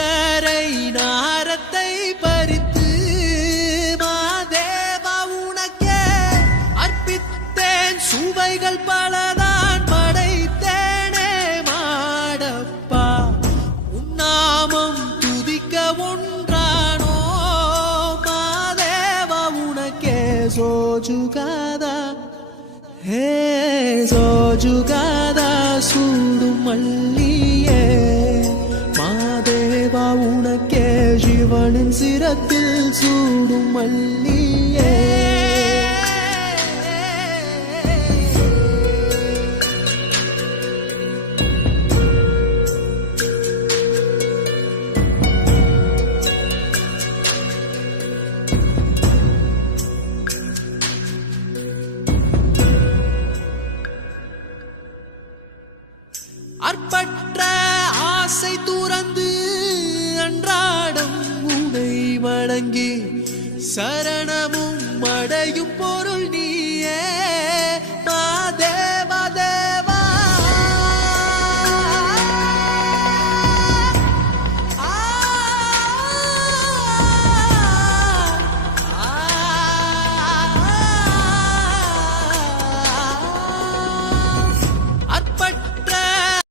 சர்க்கரை நாரத்தை பறித்து மாதேவா உனக்கே அர்ப்பித்தேன். சுவைகள் பலதான் படைத்தேனே மாடப்பா. உன்னாமம் துதிக்க ஒன்றானோ மாதேவா உனக்கே சோஜுகாதா. ஹே சோஜுகாதா சூடும் மல்லியே மாதேவா உனக்கே சிவனின் சிரத்தில் சூடும் மல்லியே. அற்பற்ற ஆசை துறந்து அன்றாடம் உனை வணங்கி சரணமும்